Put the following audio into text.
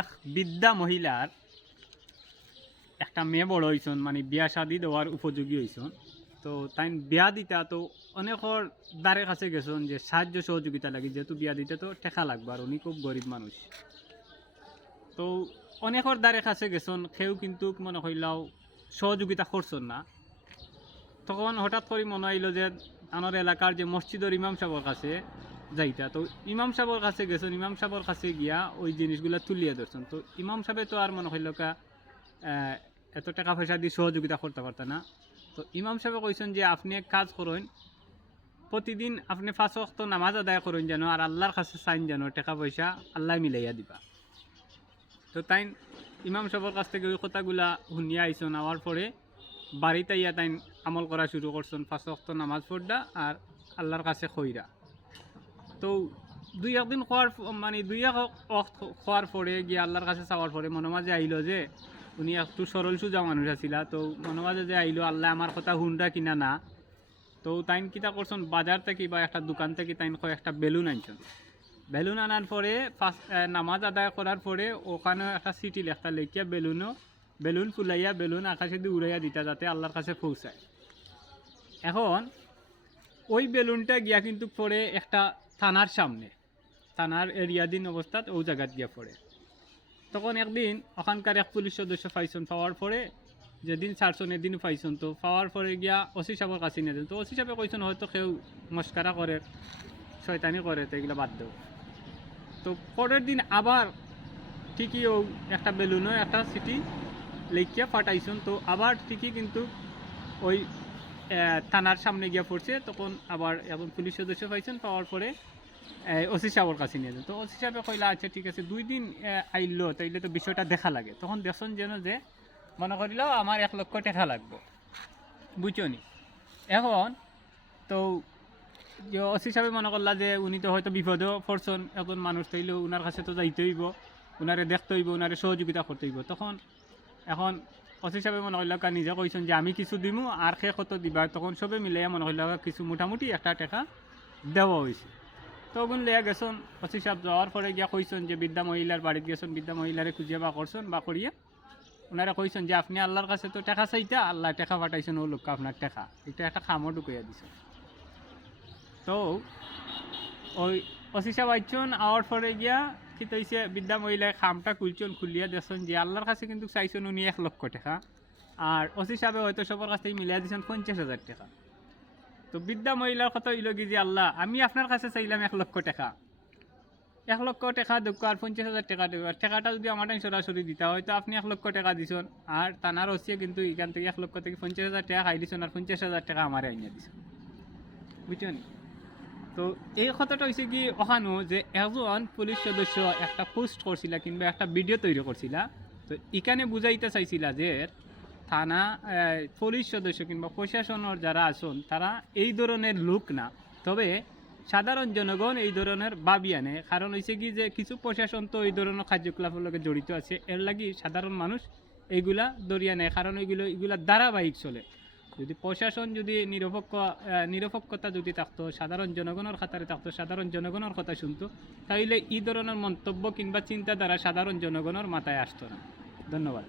এক বৃদ্ধা মহিলার একটা মেয়ে বড় হয়েছেন, মানে বিয়া শাদি দেওয়ার উপযোগী হয়েছেন। তো তাই বিয়া দিতা তো অনেকর দ্বারের কাছে গেছেন যে সাহায্য সহযোগিতা লাগে, যেহেতু বিয়া দিতে তো টেকা লাগবে, আর উনি খুব গরিব মানুষ। তো অনেকর দ্বারের কাছে গেছেন, কেউ কিন্তু মনে হইলাও সহযোগিতা করছেন না। তখন হঠাৎ করে মনে হইল যে আমার এলাকার যে মসজিদের ইমাম সাহেবের কাছে যাইতা। তো ইমাম সাহেবের কাছে গেছেন, ইমাম সাহেবের কাছে গিয়া ওই জিনিসগুলো তুলিয়ে ধরছেন। তো ইমাম সাহেব তো আর মনে হইল এত টাকা পয়সা দিয়ে সহযোগিতা করতে পারতেন না। তো ইমাম সাহেব কইছেন যে আপনি এক কাজ করুন, প্রতিদিন আপনি 5 ওয়াক্ত নামাজ আদায় করুন যেন, আর আল্লাহর কাছে চাইন যেন টাকা পয়সা আল্লাহ মিলাইয়া দিবা। তো তাই ইমাম সাহেবের কাছ থেকে ওই কথাগুলা শুনিয়া আইসন। আওয়ার পরে বাড়িতে ইয়া তাই আমল করা শুরু করছেন, 5 ওয়াক্ত নামাজ পড়া আর আল্লাহর কাছে খইরা। তো দুই একদিন খোয়ার মানে দুই এক ওয়াক্ত খোয়ার পরে গিয়ে আল্লাহর কাছে চাওয়ার পরে মনে মাঝে আইলো যে উনি একটু সরল সোজা মানুষ আছিলা। তো মনে মাঝে যে আইলো আল্লাহ আমার কথা হুন্ডা কিনা না। তো তাইন কিতা করছেন, বাজার থেকে বা একটা দোকান থেকে তাইন একটা বেলুন আনছেন। বেলুন আনার পরে নামাজ আদায় করার পরে ওখানে একটা সিটি লেখা লেখিয়া বেলুন ফুলাইয়া বেলুন আকাশে দিয়ে উড়াইয়া দিতা, যাতে আল্লাহর কাছে পৌঁছায়। এখন ওই বেলুনটা গিয়া কিন্তু পড়ে একটা থানার সামনে, থানার এরিয়াধীন অবস্থাত ও জায়গাত গিয়া পড়ে। তখন একদিন ওখানকার এক পুলিশ সদস্য পাইছেন, পাওয়ার পরে যেদিন ছাড়ছেন এদিন পাইছেন। তো পাওয়ার পরে গিয়া ওসি সাহেবের কাছে নিয়ে দেন। তো ওসি সাহেবে কইছেন হয়তো কেউ মস্কারা করে, শয়তানি করে, তো এগুলো বাদ দেও। তো পরের দিন আবার ঠিকই ও একটা বেলুনও একটা সিটি লেখিয়া ফাটাইছেন। তো আবার ঠিকই কিন্তু ওই থানার সামনে গিয়া পড়ছে। তখন আবার এখন পুলিশ সদস্য পাইছেন, পাওয়ার পরে ওসি সাহেবের কাছে নিয়ে যান। তো ওসি সাহেবে কইলা আচ্ছা ঠিক আছে, 2 দিন আইলো, তাইলে তো বিষয়টা দেখা লাগে। তখন দেখছেন যেন যে মনে করিল আমার 1 লক্ষ টাকা লাগবো, বুঝছো নি। এখন তো যে ওসি সাহেব মনে করলা যে উনি তো হয়তো বিপদেও পড়ছেন, এখন মানুষ তৈলেও উনার কাছে তো যাইতে হইব, উনারে দেখতে হইব, উনারে সহযোগিতা করতে হইব। তখন এখন ওসি সাহেব মনে করল নিজে কইছেন যে আমি কিছু দিমু আর সে কত দিবা। তখন সবে মিলে মনে করল কিছু মোটামুটি একটা টাকা দেওয়া হয়েছে। তখন লেয়া গেছেন ওসি সাহেব, যাওয়ার পরে গিয়া কইছেন যে বৃদ্ধা মহিলার বাড়িতে গেছেন, বৃদ্ধা মহিলারে খুঁজিয়া বা করছেন বা করিয়া ওনারা কইছেন যে আপনি আল্লাহর কাছে তো টাকা চাইতা, আল্লাহ টাকা পাঠাইছেন, ও লোক আপনার টাকা, এটা একটা খামও ঢুকাইয়া দিছেন। তো ওই ওসি সাহেব আইছেন, আওয়ার পরে গিয়া কি তৈছে বৃদ্ধা মহিলায় খামটা খুলছেন, খুলিয়া দেখছেন যে আল্লাহর কাছে কিন্তু চাইছেন উনি 1 লক্ষ টাকা, আর ওসি সাহেব হয়তো সবার কাছ থেকে মিলিয়ে দিয়েছেন 50,000 টাকা। তো বৃদ্ধা মহিলার কথা হইল কি যে আল্লাহ আমি আপনার কাছে চাইলাম 1 লক্ষ টাকা, 1 লক্ষ টাকা দুঃখ আর 50,000 টাকা দেবো, আর টাকাটা যদি আমার টাইম সরাসরি দিতে হয় তো আপনি 1 লক্ষ টাকা দিছেন, আর তানার হচ্ছে কিন্তু এখান থেকে 1 লক্ষ থেকে 50,000 টাকা খাই দিছেন, আর 50,000 টাকা আমার আইনা দিছেন, বুঝছেন। তো এই কথাটা হয়েছে কি ওখানো যে একজন পুলিশ সদস্য একটা পোস্ট করছিল কিংবা একটা ভিডিও তৈরি করছিল। তো এখানে বুঝাইতে চাইছিল যে থানা পুলিশ সদস্য কিংবা প্রশাসনের যারা আছেন তারা এই ধরনের লোক না, তবে সাধারণ জনগণ এই ধরনের ভাবি আনে। কারণ হয়েছে কি যে কিছু প্রশাসন তো এই ধরনের কার্যকলাপের লগে জড়িত আছে, এর লাগি সাধারণ মানুষ এইগুলা দরিয়া নেয়, কারণ এগুলা ধারাবাহিক চলে। যদি প্রশাসন যদি নিরপেক্ষতা যদি থাকতো, সাধারণ জনগণের খাতারে থাকতো, সাধারণ জনগণের কথা শুনতো, তাহলে এই ধরনের মন্তব্য কিংবা চিন্তাধারা সাধারণ জনগণের মাথায় আসতো না। ধন্যবাদ।